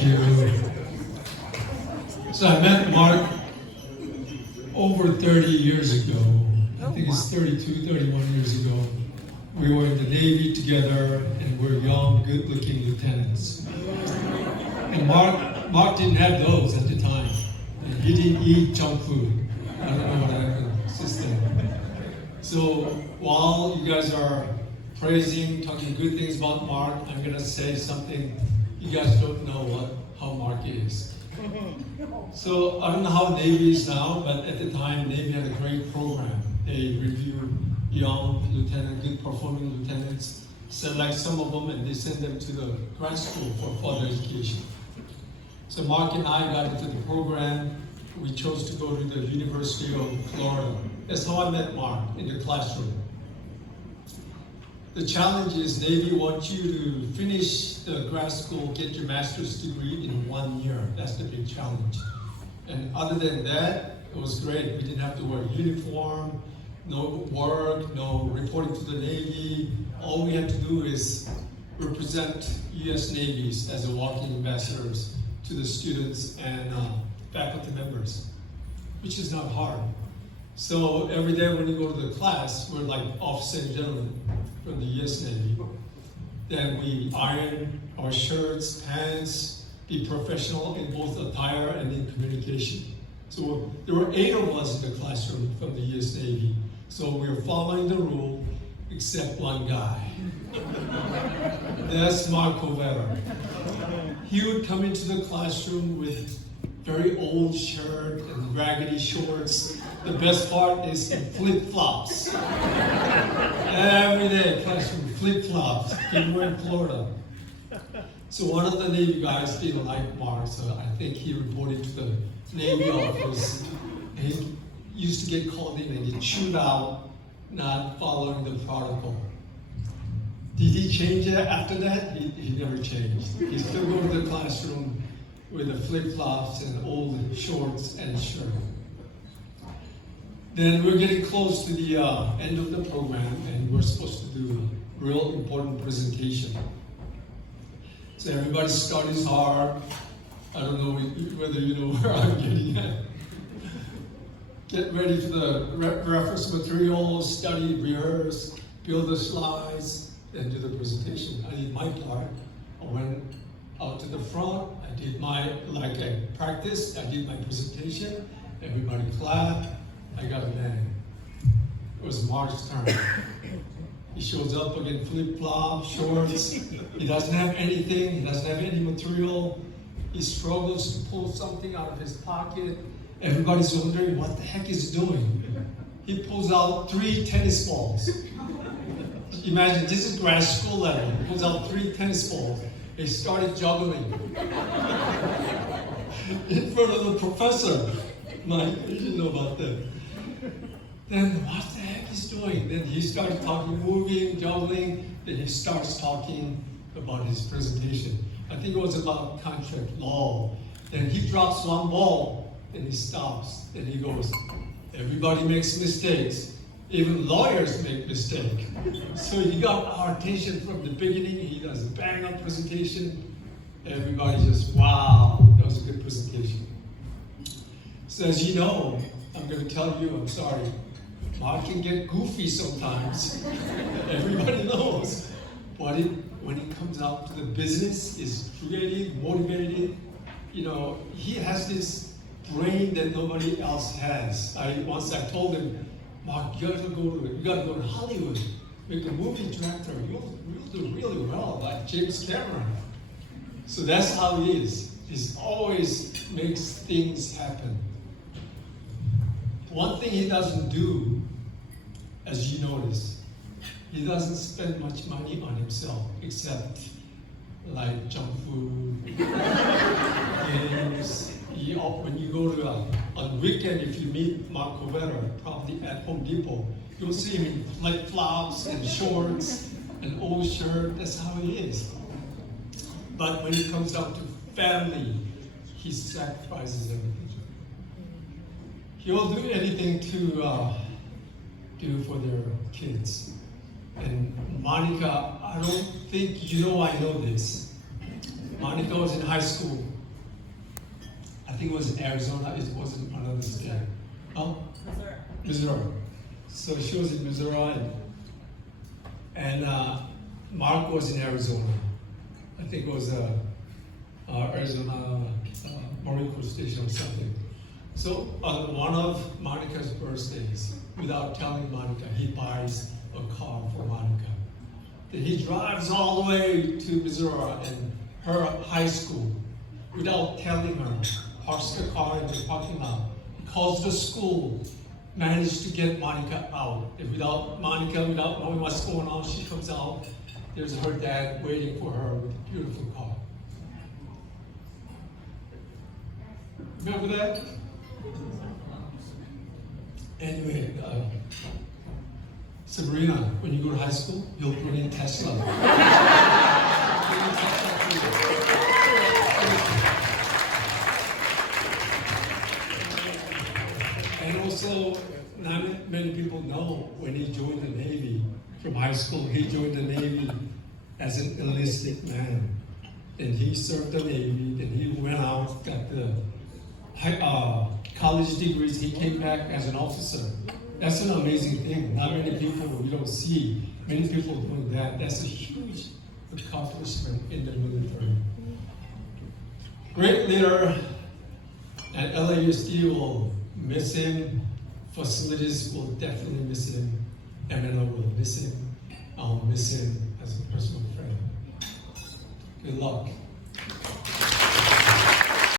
Thank you. So I met Mark over 30 years ago. I think it's 32, 31 years ago. We were in the Navy together, and we're young, good-looking lieutenants. And Mark didn't have those at the time. And he didn't eat junk food. I don't know what happened since then. So while you guys are praising, talking good things about Mark, I'm gonna say something you guys don't know how Mark is. So I don't know how Navy is now, but at the time Navy had a great program. They review young lieutenant, good performing lieutenants, select some of them, and they send them to the grad school for further education. So Mark and I got into the program. We chose to go to the University of Florida. That's how I met Mark, in the classroom. The challenge is Navy wants you to finish the grad school, get your master's degree in 1 year. That's the big challenge. And other than that, it was great. We didn't have to wear uniform, no work, no reporting to the Navy. All we had to do is represent US Navies as a walking ambassadors to the students and faculty members, which is not hard. So every day when you go to the class, we're like officer and gentlemen from the US Navy. Then we iron our shirts, pants, be professional in both attire and in communication. So there were 8 of us in the classroom from the US Navy. So we were following the rule, except one guy. That's Mark Hovatter. He would come into the classroom with very old shirt and raggedy shorts. The best part is in flip-flops. Every day, classroom flip-flops. We were in Florida. So one of the Navy guys didn't like Mark, so I think he reported to the Navy office. He used to get called in and get chewed out, not following the protocol. Did he change it after that? He never changed. He still go to the classroom with the flip-flops and old shorts and shirt. Then we're getting close to the end of the program, and we're supposed to do a real important presentation. So everybody studies hard. I don't know whether you know where I'm getting at. Get ready for the reference materials, study, rehearse, build the slides, then do the presentation. I did my part. I went out to the front. I did like I practiced. I did my presentation. Everybody clapped. I got an A. It was Mark's turn. He shows up again, flip-flop, shorts. He doesn't have anything. He doesn't have any material. He struggles to pull something out of his pocket. Everybody's wondering what the heck he's doing. He pulls out 3 tennis balls. Imagine, this is grad school level. He pulls out 3 tennis balls. He started juggling in front of the professor. Mike, you didn't know about that. Then what the heck he's doing? Then he starts talking, moving, juggling. Then he starts talking about his presentation. I think it was about contract law. Then he drops one ball, then he stops. Then he goes, everybody makes mistakes. Even lawyers make mistakes. So he got our attention from the beginning. He does a bang-up presentation. Everybody just, wow, that was a good presentation. So as you know, I'm going to tell you, I'm sorry, Mark can get goofy sometimes. Everybody knows. But when it comes out to the business, is creative, motivated. You know, he has this brain that nobody else has. Once I told him, Mark, you gotta go to Hollywood, make a movie director. You'll do really well, like James Cameron. So that's how he is. He always makes things happen. One thing he doesn't do, as you notice, he doesn't spend much money on himself, except like junk food, games. When you go to on weekend, if you meet Mark Hovatter, probably at Home Depot, you'll see him in flip-flops and shorts and old shirt. That's how he is. But when it comes down to family, he sacrifices everything. He'll do anything to do for their kids. And Monica, I don't think you know I know this, Monica was in high school. I think it was in Arizona. It wasn't another state. Oh, Missouri. So she was in Missouri, and Mark was in Arizona. I think it was Arizona Marine Corps Station or something. So on one of Monica's birthdays, without telling Monica, he buys a car for Monica. Then he drives all the way to Missouri and her high school without telling her, parks the car in the parking lot, calls the school, managed to get Monica out. And without Monica, without knowing what's going on, she comes out. There's her dad waiting for her with a beautiful car. Remember that? Anyway, Sabrina, when you go to high school, you'll bring in Tesla. And also, not many people know when he joined the Navy from high school, he joined the Navy as an enlisted man. And he served the Navy, then he went out, got the college degrees, he came back as an officer. That's an amazing thing. Not many people, we don't see many people doing that. That's a huge accomplishment in the military. Great leader, and LAUSD will miss him. Facilities will definitely miss him. MNO will miss him. I'll miss him as a personal friend. Good luck.